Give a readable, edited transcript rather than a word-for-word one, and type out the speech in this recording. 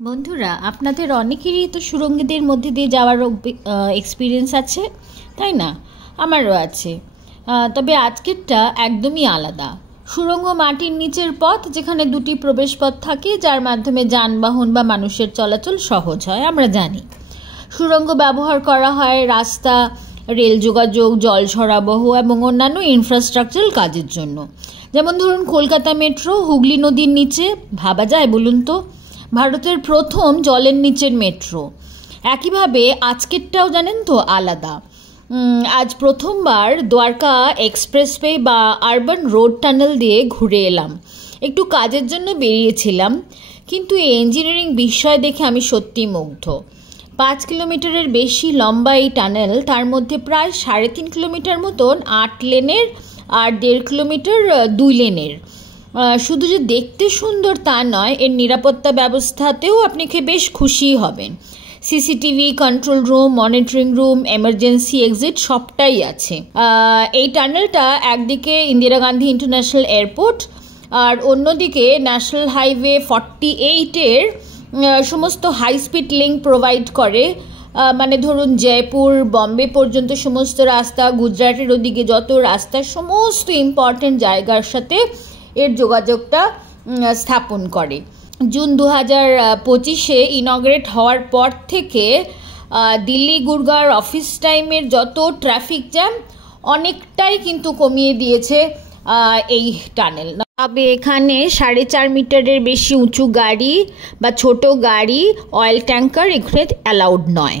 বন্ধুরা, আপনাদের অনেকেরই তো সুড়ঙ্গেদের মধ্যে দিয়ে যাওয়ার এক্সপিরিয়েন্স আছে, তাই না? আমারও আছে। তবে আজকেরটা একদমই আলাদা। সুড়ঙ্গ মাটির নিচের পথ, যেখানে দুটি প্রবেশ পথ থাকে, যার মাধ্যমে যানবাহন বা মানুষের চলাচল সহজ হয়। আমরা জানি সুড়ঙ্গ ব্যবহার করা হয় রাস্তা, রেল যোগাযোগ, জল সরবরাহ এবং অন্যান্য ইনফ্রাস্ট্রাকচারাল কাজের জন্য। যেমন ধরুন কলকাতা মেট্রো হুগলি নদীর নিচে। ভাবা যায় বলুন তো? ভারতের প্রথম জলের নিচের মেট্রো। একইভাবে আজকেরটাও জানেন তো আলাদা। আজ প্রথমবার দ্বারকা এক্সপ্রেসওয়ে বা আরবান রোড টানেল দিয়ে ঘুরে এলাম। একটু কাজের জন্য বেরিয়েছিলাম, কিন্তু এই ইঞ্জিনিয়ারিং বিষয় দেখে আমি সত্যি মুগ্ধ। 5 কিলোমিটারের বেশি লম্বা এই টানেল, তার মধ্যে প্রায় 3.5 কিলোমিটার মতন 8 লেনের আর 1.5 কিলোমিটার 2 লেনের। শুধু যে দেখতে সুন্দর তা নয়, এর নিরাপত্তা ব্যবস্থাতেও আপনি বেশ খুশি হবেন। CCTV, control room, monitoring room, emergency exit সবটাই আছে। এই টানেলটা একদিকে ইন্দিরা গান্ধী ইন্টারন্যাশনাল এয়ারপোর্ট আর অন্যদিকে ন্যাশনাল হাইওয়ে 48-এর সমস্ত হাই স্পিড লিঙ্ক প্রোভাইড করে। মানে ধরুন জয়পুর, বম্বে পর্যন্ত সমস্ত রাস্তা, গুজরাটের ওদিকে যত রাস্তা, সমস্ত ইম্পর্টেন্ট জায়গার সাথে এর যোগাযোগটা স্থাপন করে। জুন 2025-এ ইনগ্রেট হওয়ার পর থেকে দিল্লি গুরগাঁওর অফিস টাইমের যত ট্রাফিক জ্যাম অনেকটাই কিন্তু কমিয়ে দিয়েছে এই টানেল। তবে এখানে 4.5 মিটারের বেশি উঁচু গাড়ি বা ছোট গাড়ি, অয়েল ট্যাঙ্কার এখানে অ্যালাউড নয়।